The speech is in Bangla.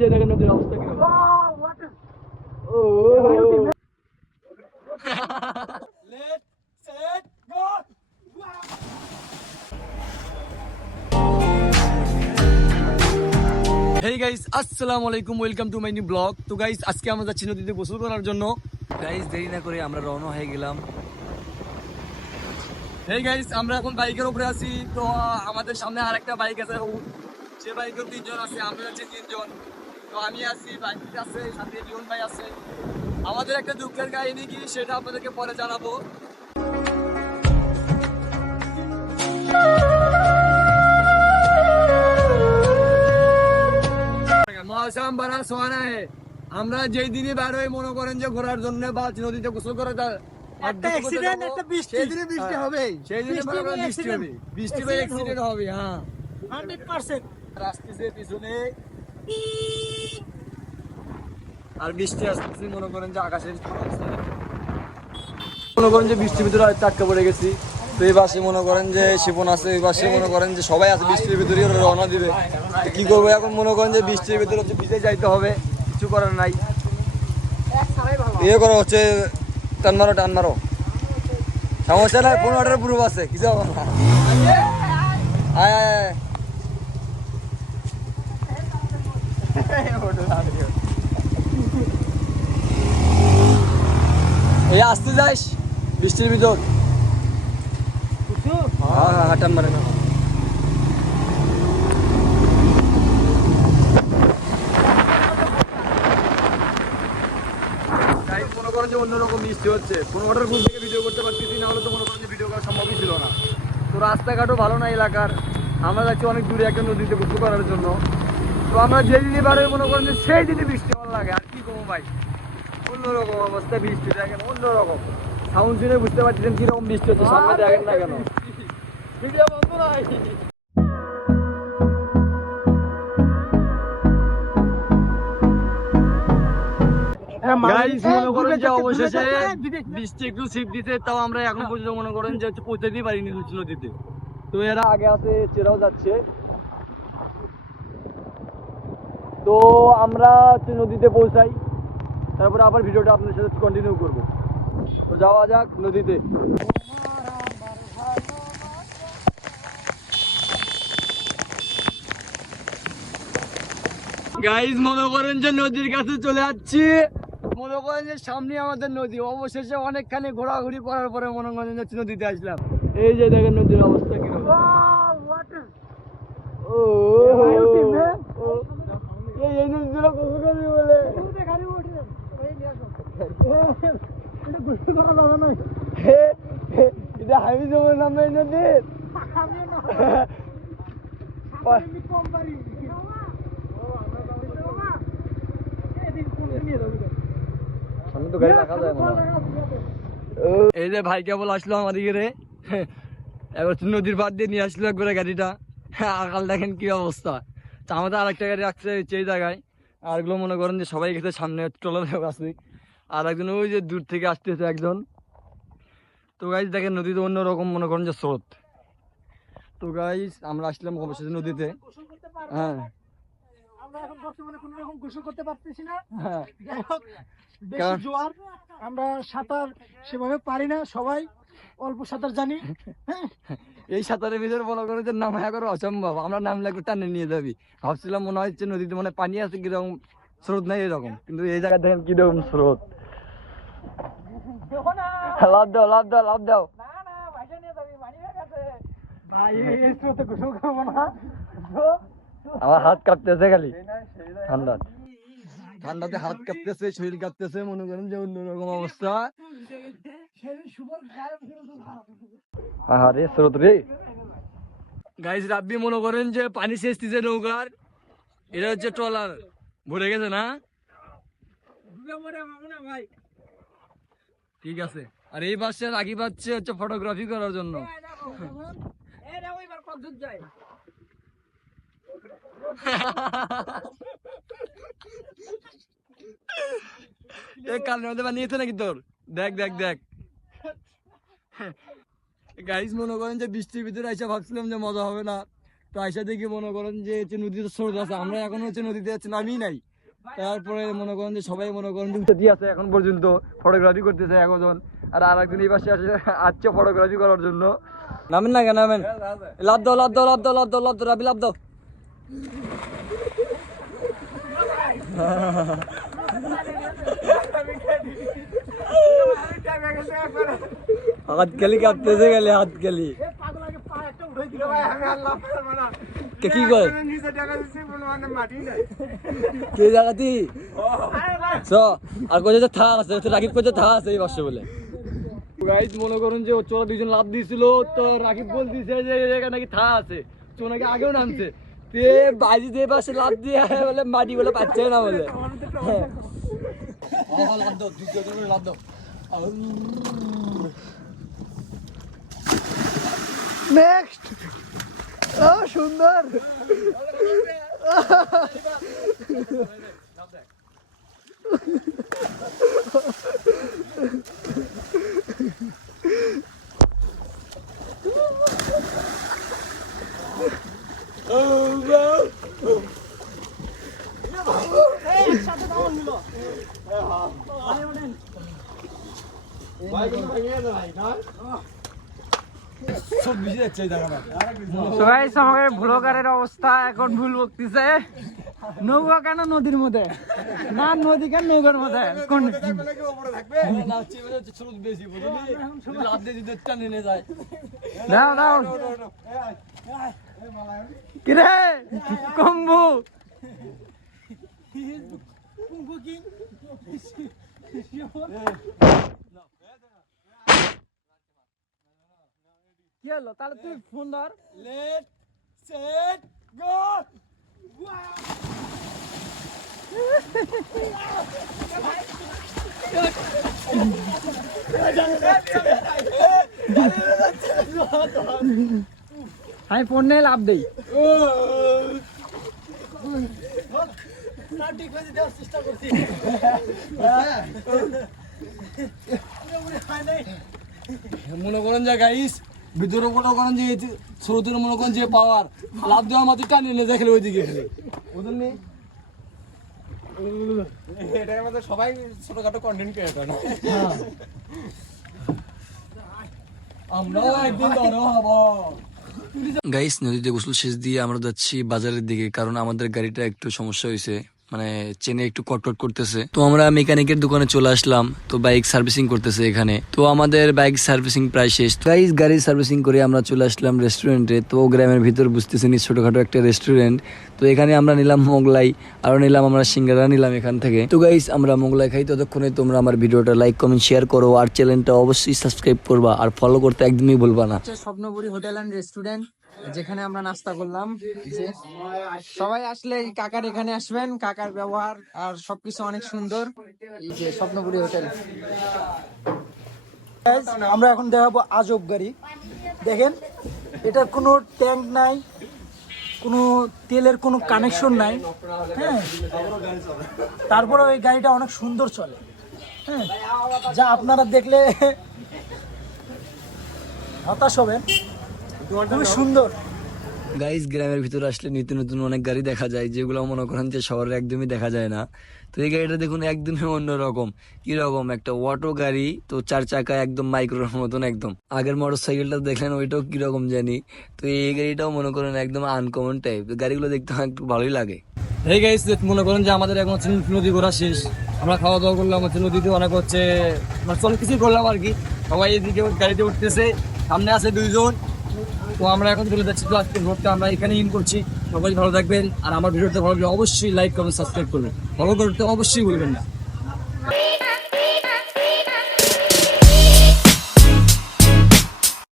যে দেখেন নদীর অবস্থা কি হেই গাইস, আসসালামু আলাইকুম, welcome to my new blog. তো গাইস, আজকে আমরা যাচ্ছি নদীতে গোসল করার জন্য। গাইস দেরি না করে আমরা রওনা হয়ে গেলাম। হেই গাইস, আমরা এখন বাইকের উপরে আছি। তো আমাদের সামনে আরেকটা বাইক আছে, সে বাইকেও 3 জন আছে, আমরা আছি 3 জন। তো আমি আছি, বাইক আছে, সাথে লিওন ভাই আছে। আমাদের একটা দুঃখের কাহিনী কি সেটা আপনাদেরকে পরে জানাবো। মৌসুম বড় সোহানা হে। আমরা যেই দিনই বের হই মনে করেন যে ঘোরার জন্য বা নদীতে গোসল করে একটা অ্যাক্সিডেন্ট একটা বৃষ্টি সেদিনই বৃষ্টি হবে, সেই দিনই বৃষ্টি হবে, বৃষ্টি বা অ্যাক্সিডেন্ট হবে। হ্যাঁ 100%। আসতেছে পিছনে আর বৃষ্টি আসতেছে, মনে করেন যে আকাশের মনে করেন যে বৃষ্টির ভিতরে আটকা পড়ে গেছি। তো এই পাশে মনে করেন যে শিপন আছে, এই পাশে মনে করেন যে সবাই আছে বৃষ্টির ভিতরে রওনা দিবে। তো কি করবো এখন, মনে করেন যে বৃষ্টির ভিতরে হচ্ছে ভিজে যাইতে হবে, কিছু করার নাই। ইয়ে করা হচ্ছে টান মারো সমস্যা নাই, 15টার প্রুফ আছে, কিছু হবে না। আয় এই আসতে যাইস বৃষ্টির ভিতর। হ্যাঁ টান মারে না। মনে করেন যে অন্যরকম বৃষ্টি হচ্ছে, 15টার ঘুম থেকে ভিডিও করতে পারতেছি না, হলে তো মনে করেন যে ভিডিও করা সম্ভবই ছিল না। তো রাস্তাঘাটও ভালো না এলাকার, আমরা যাচ্ছি অনেক দূরে একটা নদীতে গোসল করার জন্য। তো আমরা যেদিনই বার হয়ে মনে করেন যে সেই দিনই বৃষ্টি হওয়ার লাগে। আর কি করবো ভাই, অন্যরকম অবস্থা, বৃষ্টি দেখেন অন্যরকম। সাউন্ড শুনে বুঝতে পারছেন কিরকম বৃষ্টি হচ্ছে, সামনে দেখেন না কেন। ভিডিও বন্ধ নাই। অবশেষে বৃষ্টি একটু ছিপ দিতে, তাও আমরা এখন পর্যন্ত মনে করেন যে পৌঁছাতেই পারিনি নদীতে। তো এরা আগে আছে, চেরাও যাচ্ছে। তো আমরা নদীতে পৌঁছাই, তারপরে আবার ভিডিওটা আপনাদের সাথে কন্টিনিউ করবো। তো যাওয়া যাক নদীতে। গাইজ মনে করেন যে নদীর কাছে চলে যাচ্ছি, মনে করেন যে সামনে আমাদের নদী। অবশেষে অনেকখানি ঘোরাঘুরি করার পরে মনে করেন যে নদীতে আসলাম। এই যে দেখেন নদীর অবস্থা কিরকম। এই নদীগুলো কত করবি বলে এটা হাবি জমের নামে নদীর। এই যে ভাই কেবল আসলো আমাদের রে, এবার নদীর পাড় দিয়ে নিয়ে আসলো একবারে গাড়িটা। আকাল দেখেন কি অবস্থা। তো আমাদের আরেকটা গাড়ি রাখছে সেই জায়গায়, আর এগুলো মনে করেন যে সবাই গেছে সামনে ট্রলার আছে, আর একজন ওই যে দূর থেকে আসতেছে একজন। তো গাইজ দেখেন নদীতে অন্যরকম মনে করেন যে স্রোত। তো গাইজ আমরা আসলাম অবশেষে নদীতে। হ্যাঁ আমরা এখন বর্তমানে কোনো রকম গোসল করতে পারতেছি না। হ্যাঁ যাই হোক, বেশি জোয়ার, আমরা সাঁতার সেভাবে পারি না, সবাই অল্প সাঁতার জানি। এই সাঁতারের ভিতরে মনে করেন যে নামায়া করা অসম্ভব। আমরা নামলে একটু টানে নিয়ে যাবি। ভাবছিলাম মনে হচ্ছে নদীতে মানে পানি আছে, কিরকম স্রোত নাই এরকম, কিন্তু এই জায়গায় দেখেন কিরকম স্রোত। লাভ দাও লাভ দাও লাভ দাও। আমার হাত কাঁপতেছে খালি ঠান্ডাতে হাত কাঁপতেছে, শরীর কাঁপতেছে, মনে করেন যে অন্যরকম অবস্থা। আরে স্রোত রে গাইজ, রাব্বি মনে করেন যে পানি শেষ দিছে নৌকার। এটা হচ্ছে ট্রলার, ভরে গেছে না? ঠিক আছে। আর এই পাশে রাখি পাচ্ছে হচ্ছে ফটোগ্রাফি করার জন্য। কালের মধ্যে বানিয়েছে নাকি তোর? দেখ দেখ দেখ গাইস, মনে করেন যে বৃষ্টির ভিতরে আইসা ভাবছিলাম যে মজা হবে না। তো আইসা দেখি মনে করেন যে নদীতে স্রোত আছে, আমরা এখন হচ্ছে নদীতে নামি নাই। তারপরে মনে করেন যে সবাই মনে করেন যে আছে এখন পর্যন্ত ফটোগ্রাফি করতেছে একজন, আর আরেকজন এই পাশে আসছে ফটোগ্রাফি করার জন্য। নামেন না কেন নামেন, লাভ দাও লাভ দাও লাভ দাও লাভ দাও লাভ দাও রাবি লাভ দাও। হাত গেলি কাঁপতেছে গেলে হাত গেলি কি করে কে জায়গাতি আর কোথায় থা আছে রাকিব কোথায় থা আছে এই বর্ষে বলে গাইজ মনে করুন যে চোরা দুইজন লাভ দিয়েছিল, তো রাকিব বলতেছে যে এখানে নাকি থা আছে, চো নাকি আগেও নামছে, তে বাজি যে পাশে লাভ দিয়ে বলে মাটি বলে পাচ্ছে না বলে লাভ দাও দুই লাভ দাও। নেক্সট সুন্দর আমাদের ব্লগারের অবস্থা এখন ভুল বকতেছে। নৌকা কেন নদীর মধ্যে, না নদী কেন নৌকার মধ্যে, কোন দাও দাও কিরে কম্বু কি হলো? তাহলে তুই ফোন ধর। Let set go. আমি ফোন নিয়ে লাভ দেই। মনে করেন যে গাইস ভিতরে মনে করেন যে স্রোতের মনে করেন যে পাওয়ার লাভ দেওয়া মাত্র টানি এনে দেখলে ওইদিকে খেলে ওদের নেই। এটার মধ্যে সবাই ছোটখাটো কন্টেন্ট ক্রিয়েটর না, আমরাও একদিন বড় হব। গাইস নদীতে গোসল শেষ দিয়ে আমরা যাচ্ছি বাজারের দিকে, কারণ আমাদের গাড়িটা একটু সমস্যা হয়েছে, মানে চেনে একটু কটকট করতেছে। তো আমরা মেকানিকের দোকানে চলে আসলাম, তো বাইক সার্ভিসিং করতেছে এখানে। তো আমাদের বাইক সার্ভিসিং প্রায় শেষ। গাইস গাড়ি সার্ভিসিং করে আমরা চলে আসলাম রেস্টুরেন্টে। তো গ্রামের ভিতর বুঝতেছেন ছোটখাটো একটা রেস্টুরেন্ট। তো এখানে আমরা নিলাম মোগলাই, আরো নিলাম আমরা সিঙ্গারা নিলাম এখান থেকে। তো গাইস আমরা মোগলাই খাই, ততক্ষণে তোমরা আমার ভিডিওটা লাইক কমেন্ট শেয়ার করো, আর চ্যানেলটা অবশ্যই সাবস্ক্রাইব করবা, আর ফলো করতে একদমই ভুলবা না। স্বপ্নপুরী হোটেল অ্যান্ড রেস্টুরেন্ট, যেখানে আমরা নাস্তা করলাম। যে সবাই আসলে কাকার এখানে আসবেন, কাকার ব্যবহার আর সবকিছু অনেক সুন্দর। এই যে স্বপ্নপুরী হোটেল। আমরা এখন দেখাবো আজব গাড়ি। দেখেন এটার কোনো ট্যাঙ্ক নাই, কোনো তেলের কোনো কানেকশন নাই, হ্যাঁ, তারপরে ওই গাড়িটা অনেক সুন্দর চলে, হ্যাঁ, যা আপনারা দেখলে হতাশ হবেন, খুবই সুন্দর। গাইস গ্রামের ভিতরে আসলে নিত্য নতুন অনেক গাড়ি দেখা যায়, যেগুলো মনে করেন যে শহরে একদমই দেখা যায় না। তো এই গাড়িটা দেখুন একদমই অন্যরকম, কিরকম একটা অটো গাড়ি, তো 4 চাকা একদম মাইক্রোর মতন একদম। আগের মোটর সাইকেলটা দেখলেন ওইটাও কিরকম জানি, তো এই গাড়িটাও মনে করেন একদম আনকমন টাইপ। গাড়িগুলো দেখতে একটু ভালোই লাগে। এই গাইস মনে করেন যে আমাদের এখন নদী ঘোরা শেষ, আমরা খাওয়া দাওয়া করলাম, হচ্ছে নদীতে অনেক হচ্ছে অনেক কিছুই করলাম আর কি। সবাই এদিকে গাড়িতে উঠতেছে, সামনে আছে 2 জন। তো আমরা এখন চলে যাচ্ছি, তো আজকে ভোটটা আমরা এখানে ইন করছি। সবাই ভালো থাকবেন, আর আমার ভিডিওটা ভালো লাগলে অবশ্যই লাইক কমেন্ট সাবস্ক্রাইব করবেন, ফলো করতে অবশ্যই ভুলবেন না।